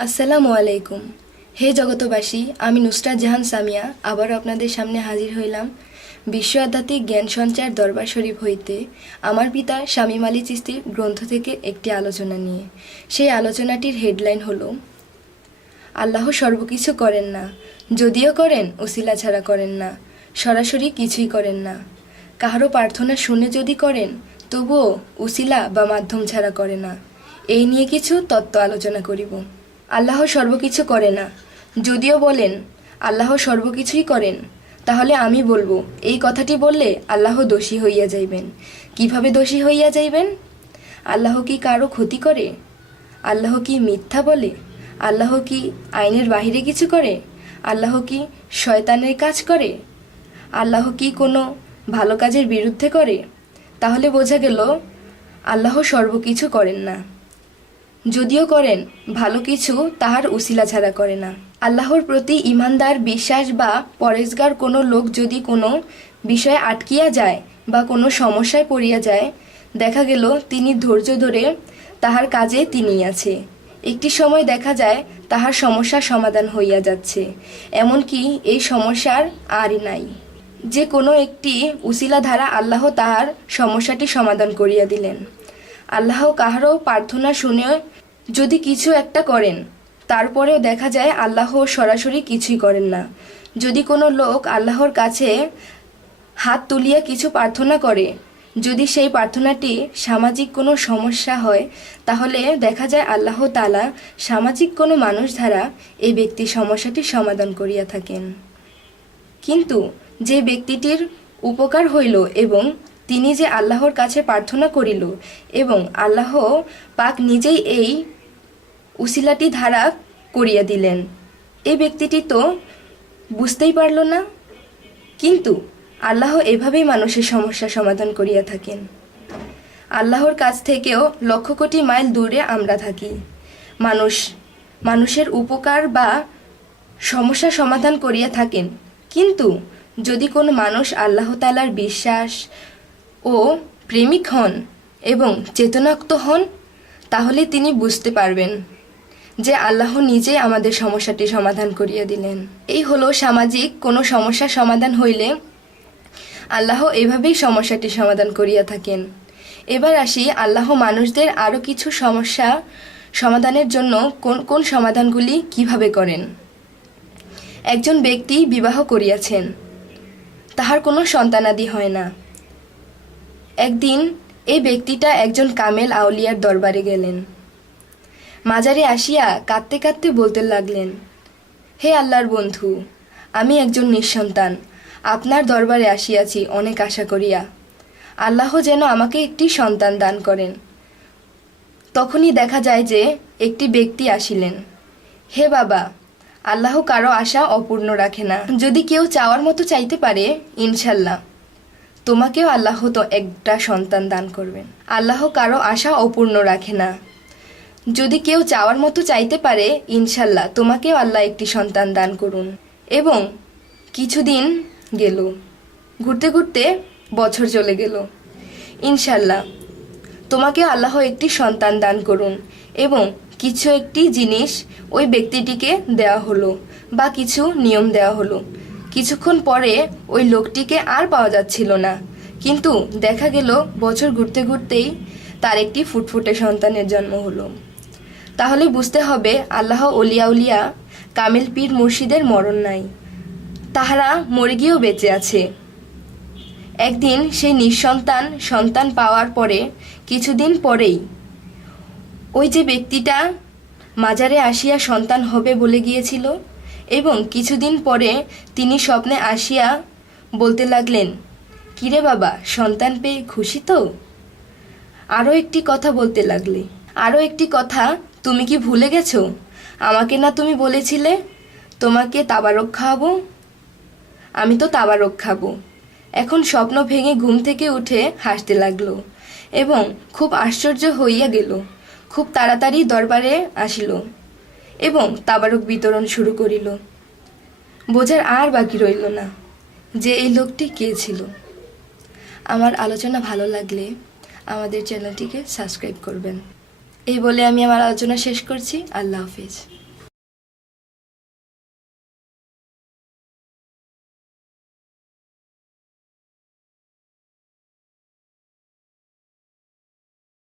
আসসালামু আলাইকুম। হে জগতবাসী, আমি নুসরাত জাহান সামিয়া আবারও আপনাদের সামনে হাজির হইলাম বিশ্ব আধ্যাত্মিক জ্ঞান সঞ্চার দরবার শরীফ হইতে আমার পিতা শামীম আলী চিশতির গ্রন্থ থেকে একটি আলোচনা নিয়ে। সেই আলোচনাটির হেডলাইন হলো, আল্লাহ সর্বকিছু করেন না, যদিও করেন উসিলা ছাড়া করেন না, সরাসরি কিছুই করেন না। কাহারও প্রার্থনা শুনে যদি করেন তবুও উসিলা বা মাধ্যম ছাড়া করে না। এই নিয়ে কিছু তত্ত্ব আলোচনা করিব। আল্লাহ সর্বকিছু করে না, যদিও বলেন আল্লাহ সর্বকিছুই করেন, তাহলে আমি বলবো এই কথাটি বললে আল্লাহ দোষী হইয়া যাইবেন। কিভাবে দোষী হইয়া যাইবেন? আল্লাহ কি কারো ক্ষতি করে? আল্লাহ কি মিথ্যা বলে? আল্লাহ কি আইনের বাহিরে কিছু করে? আল্লাহ কি শয়তানের কাজ করে? আল্লাহ কি কোনো ভালো কাজের বিরুদ্ধে করে? তাহলে বোঝা গেল আল্লাহ সর্বকিছু করেন না। যদিও করেন ভালো কিছু তাহার উসিলা ছাড়া করে না। আল্লাহর প্রতি ইমানদার বিশ্বাস বা পরেজগার কোনো লোক যদি কোনো বিষয়ে আটকিয়া যায় বা কোনো সমস্যায় পড়িয়া যায়, দেখা গেল তিনি ধৈর্য ধরে তাহার কাজে তিনি আছে। একটি সময় দেখা যায় তাহার সমস্যার সমাধান হইয়া যাচ্ছে, এমনকি এই সমস্যার আরই নাই। যে কোনো একটি উসিলা দ্বারা আল্লাহ তাহার সমস্যাটি সমাধান করিয়া দিলেন। আল্লাহ কাহারও প্রার্থনা শুনে যদি কিছু একটা করেন, তারপরেও দেখা যায় আল্লাহ সরাসরি কিছুই করেন না। যদি কোনো লোক আল্লাহর কাছে হাত তুলিয়া কিছু প্রার্থনা করে, যদি সেই প্রার্থনাটি সামাজিক কোনো সমস্যা হয়, তাহলে দেখা যায় আল্লাহ তাআলা সামাজিক কোনো মানুষ দ্বারা এই ব্যক্তির সমস্যাটি সমাধান করিয়া থাকেন। কিন্তু যে ব্যক্তিটির উপকার হইল এবং তিনি যে আল্লাহর কাছে প্রার্থনা করিল এবং আল্লাহ পাক নিজেই এই উসিলাটি ধারা করিয়া দিলেন, এই ব্যক্তিটি তো বুঝতেই পারল না। কিন্তু আল্লাহ এভাবেই মানুষের সমস্যা সমাধান করিয়া থাকেন। আল্লাহর কাছ থেকেও লক্ষ কোটি মাইল দূরে আমরা থাকি। মানুষের উপকার বা সমস্যা সমাধান করিয়া থাকেন। কিন্তু যদি কোনো মানুষ আল্লাহ তাআলার বিশ্বাস ও প্রেমিক হন এবং চেতনাক্ত হন, তাহলে তিনি বুঝতে পারবেন যে আল্লাহ নিজে আমাদের সমস্যাটি সমাধান করিয়া দিলেন। এই হলো সামাজিক কোনো সমস্যা সমাধান হইলে আল্লাহ এভাবেই সমস্যাটি সমাধান করিয়া থাকেন। এবার আসি আল্লাহ মানুষদের আরও কিছু সমস্যা সমাধানের জন্য কোন কোন সমাধানগুলি কিভাবে করেন। একজন ব্যক্তি বিবাহ করিয়াছেন, তাহার কোনো সন্তানাদি হয় না। একদিন এই ব্যক্তিটা একজন কামেল আউলিয়ার দরবারে গেলেন। মাজারে আসিয়া কাঁদতে কাঁদতে বলতে লাগলেন, হে আল্লাহর বন্ধু, আমি একজন নিঃসন্তান, আপনার দরবারে আসিয়াছি অনেক আশা করিয়া। আল্লাহ যেন আমাকে একটি সন্তান দান করেন। তখনই দেখা যায় যে একটি ব্যক্তি আসিলেন। হে বাবা, আল্লাহ কারো আশা অপূর্ণ রাখে না। যদি কেউ চাওয়ার মতো চাইতে পারে, ইনশাল্লাহ তোমাকেও আল্লাহ তো একটা সন্তান দান করবেন। আল্লাহ কারো আশা অপূর্ণ রাখে না। যদি কেউ চাওয়ার মতো চাইতে পারে, ইনশাল্লাহ তোমাকেও আল্লাহ একটি সন্তান দান করুন। এবং কিছুদিন গেল, ঘুরতে ঘুরতে বছর চলে গেল। ইনশাল্লাহ তোমাকেও আল্লাহ একটি সন্তান দান করুন। এবং কিছু একটি জিনিস ওই ব্যক্তিটিকে দেওয়া হলো বা কিছু নিয়ম দেওয়া হলো। কিছুক্ষণ পরে ওই লোকটিকে আর পাওয়া যাচ্ছিল না, কিন্তু দেখা গেল বছর ঘুরতে ঘুরতেই তার একটি ফুটফুটে সন্তানের জন্ম হলো। তাহলে বুঝতে হবে আল্লাহ অলিয়া উলিয়া কামেল পীর মুর্শিদের মরণ নাই, তাহারা মরে গিয়েও বেঁচে আছে। একদিন সেই নিঃসন্তান সন্তান পাওয়ার পরে কিছুদিন পরেই ওই যে ব্যক্তিটা মাজারে আসিয়া সন্তান হবে বলে গিয়েছিল, এবং কিছুদিন পরে তিনি স্বপ্নে আসিয়া বলতে লাগলেন, কিরে বাবা, সন্তান পেয়ে খুশি তো? আরও একটি কথা বলতে লাগলে, আরও একটি কথা, তুমি কি ভুলে গেছো? আমাকে না তুমি বলেছিলে তোমাকে তাবারক খাওয়াবো? আমি তো তাবারক খাবো। এখন স্বপ্ন ভেঙে ঘুম থেকে উঠে হাসতে লাগলো এবং খুব আশ্চর্য হইয়া গেল। খুব তাড়াতাড়ি দরবারে আসিল এবং তাবারক বিতরণ শুরু করিল। বোঝার আর বাকি রইল না যে এই লোকটি কে ছিল। আমার আলোচনা ভালো লাগলে আমাদের চ্যানেলটিকে সাবস্ক্রাইব করবেন। এই বলে আমি আমার আলোচনা শেষ করছি। আল্লাহ হাফেজ।